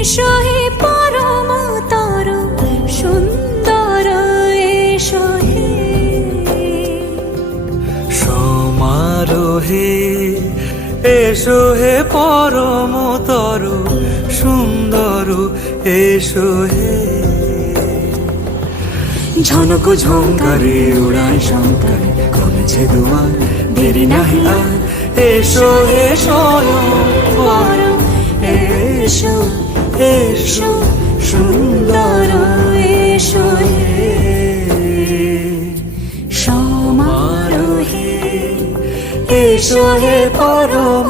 এসো হে পরমতর সুন্দর এসো হে সমারোহে এসো হে পরমতর সুন্দর এসো হে ঝনক ঝঙ্কারে উড়ায় শঙ্কার কমেছে দুয়ার দেরি নাহি আর এসো হে স্বয়ং পরম এসো এসো সুন্দর এসো হে সমারোহে এসো হে পরম